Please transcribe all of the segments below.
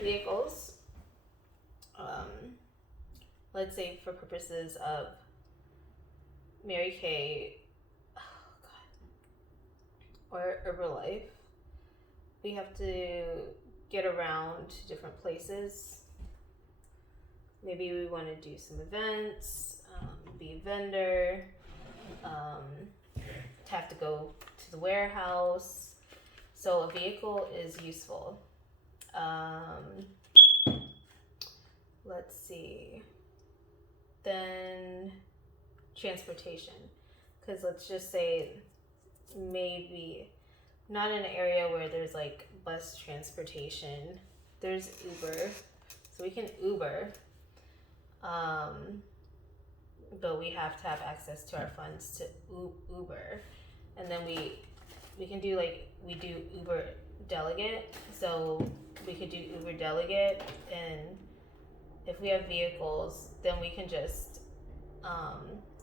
vehicles, let's say for purposes of Mary Kay, oh God, or Herbalife, we have to get around to different places. Maybe we want to do some events, be a vendor, have to go to the warehouse. So a vehicle is useful. Let's see. Then transportation. Because let's just say maybe not in an area where there's like bus transportation. There's Uber. So we can Uber. But we have to have access to our funds to Uber. And then we can do we do Uber Delegate. So we could do Uber Delegate, and if we have vehicles, then we can just,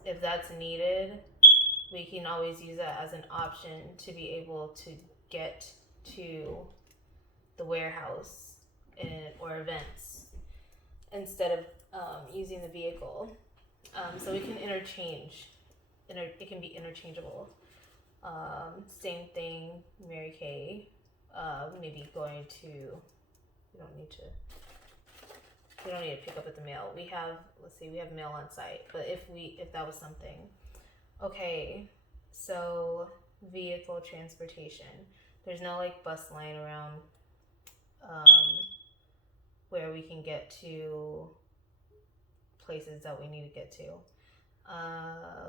if that's needed, we can always use that as an option to be able to get to the warehouse or events instead of using the vehicle. So we can interchange. It can be interchangeable. Same thing, Mary Kay. Maybe going to. We don't need to pick up at the mail. We have mail on site. But if that was something, okay. So vehicle transportation. There's no bus line around where we can get to places that we need to get to.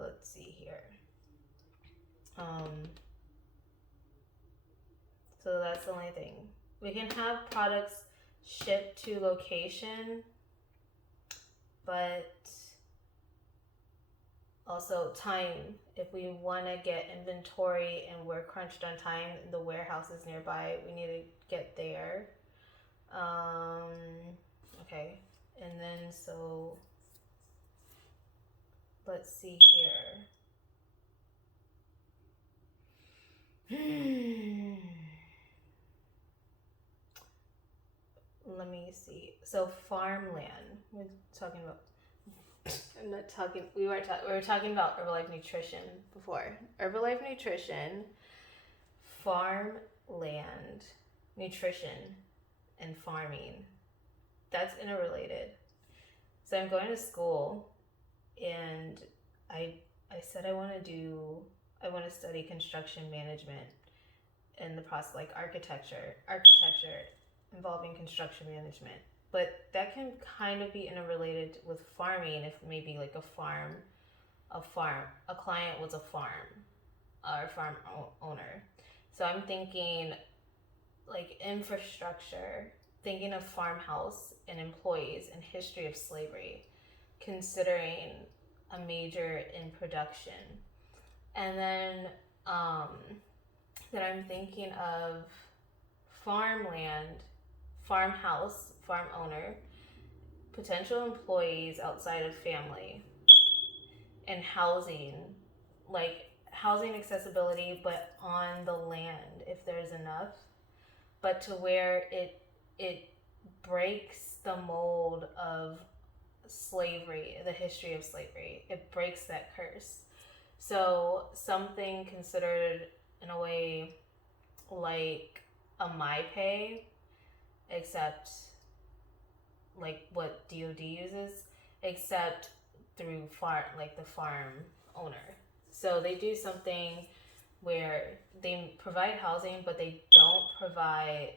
Let's see here. So that's the only thing. We can have products shipped to location, but also time. If we want to get inventory and we're crunched on time, the warehouse is nearby, we need to get there. Okay. And then so let's see here. Let me see. So farmland. We're talking about. I'm not talking. We were talking about Herbalife Nutrition before. Herbalife Nutrition, farmland, nutrition, and farming. That's interrelated. So I'm going to school, and I said I want to study construction management in the process, like architecture involving construction management. But that can kind of be interrelated with farming if maybe like a client was a farm or a farm owner. So I'm thinking like infrastructure, thinking of farmhouse and employees and history of slavery, considering a major in production. And then I'm thinking of farmland, farmhouse, farm owner, potential employees outside of family, and housing, like housing accessibility, but on the land if there's enough, but to where it breaks the mold of slavery, the history of slavery. It breaks that curse. So something considered in a way like a MyPay, except like what DOD uses, except through the farm owner. So they do something where they provide housing, but they don't provide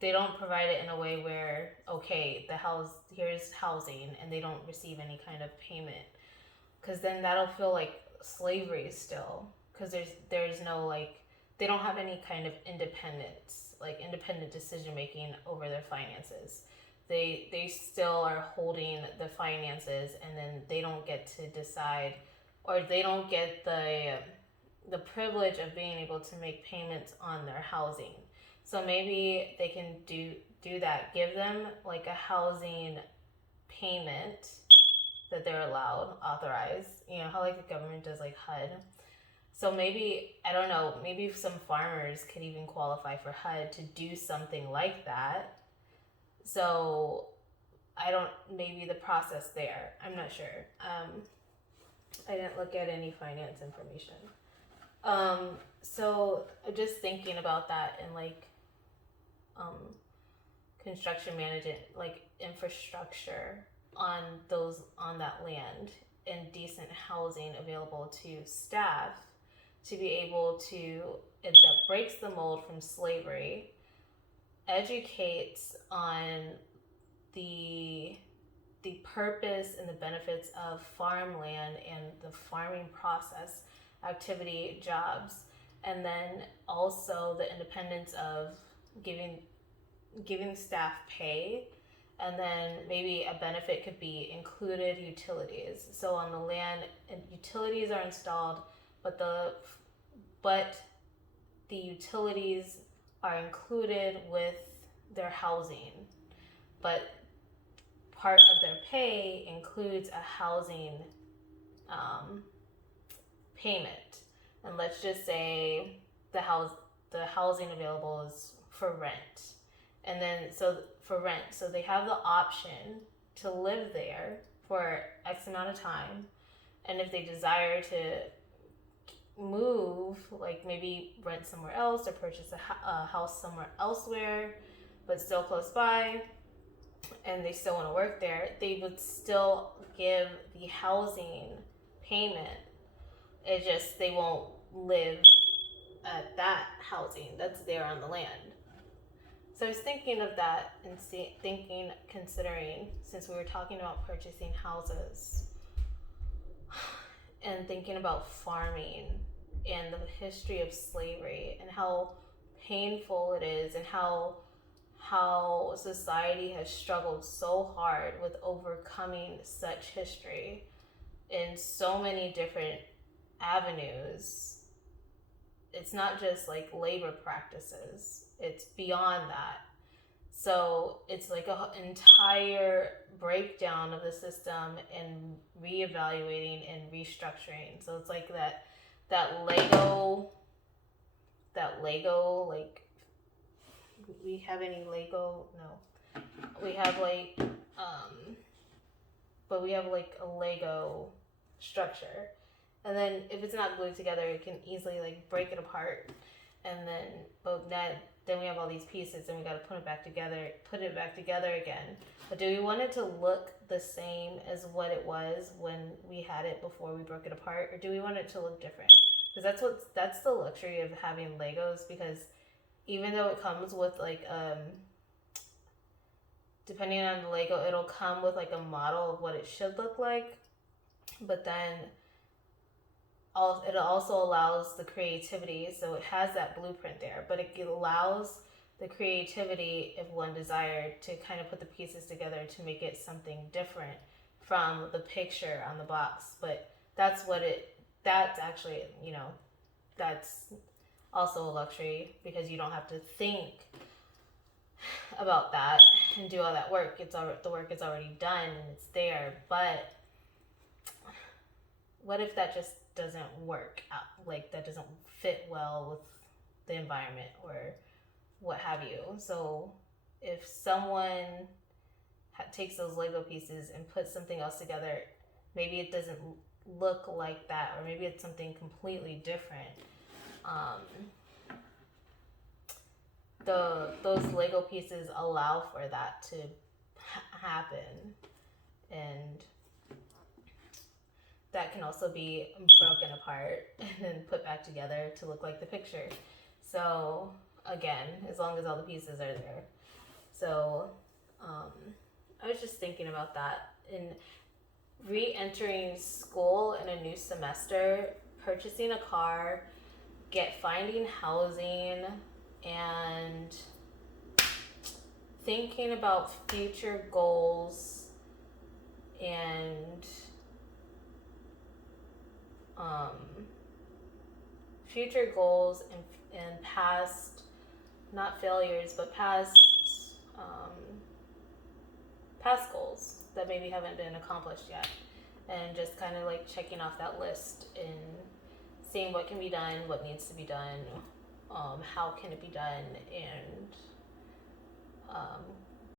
it in a way where, okay, here's housing, and they don't receive any kind of payment, because then that'll feel like slavery still, because there's no they don't have any kind of independence, like independent decision making over their finances. They still are holding the finances, and then they don't get to decide, or they don't get the privilege of being able to make payments on their housing. So maybe they can do that, give them like a housing payment that they're authorized. You know how like the government does like HUD. So maybe, I don't know, maybe some farmers could even qualify for HUD to do something like that. So maybe the process there, I'm not sure. I didn't look at any finance information. So just thinking about that and like construction management, like infrastructure on that land and decent housing available to staff to be able to, that breaks the mold from slavery, educates on the purpose and the benefits of farmland and the farming process, activity, jobs, and then also the independence of giving staff pay. And then maybe a benefit could be included utilities. So on the land, utilities are installed, but the utilities are included with their housing. But part of their pay includes a housing payment. And let's just say the housing available is for rent. And then so they have the option to live there for X amount of time. And if they desire to move, like maybe rent somewhere else or purchase a house somewhere elsewhere, but still close by, and they still want to work there, they would still give the housing payment. It just, they won't live at that housing that's there on the land. So I was thinking of that and considering, since we were talking about purchasing houses and thinking about farming and the history of slavery and how painful it is, and how society has struggled so hard with overcoming such history in so many different avenues. It's not just like labor practices, it's beyond that. So it's like an entire breakdown of the system and reevaluating and restructuring. So it's like that Lego, like, we have any Lego? No. We have like, but we have like a Lego structure. And then if it's not glued together, it can easily like break it apart. And then we have all these pieces and we got to put it back together again. But do we want it to look the same as what it was when we had it before we broke it apart? Or do we want it to look different? Because that's the luxury of having Legos, because even though it comes with like, depending on the Lego, it'll come with like a model of what it should look like. But then it also allows the creativity. So it has that blueprint there, but it allows the creativity, if one desired, to kind of put the pieces together to make it something different from the picture on the box. But that's actually, that's also a luxury, because you don't have to think about that and do all that work. The work is already done and it's there. But what if that just doesn't work out? Like, that doesn't fit well with the environment or what have you. So if someone takes those Lego pieces and puts something else together, maybe it doesn't look like that, or maybe it's something completely different. Those Lego pieces allow for that to happen, and that can also be broken apart and then put back together to look like the picture. So again, as long as all the pieces are there. So I was just thinking about that in re-entering school in a new semester, purchasing a car, finding housing, and thinking about future goals and and past, not failures, but past goals that maybe haven't been accomplished yet, and just kind of like checking off that list and seeing what can be done, what needs to be done, how can it be done, and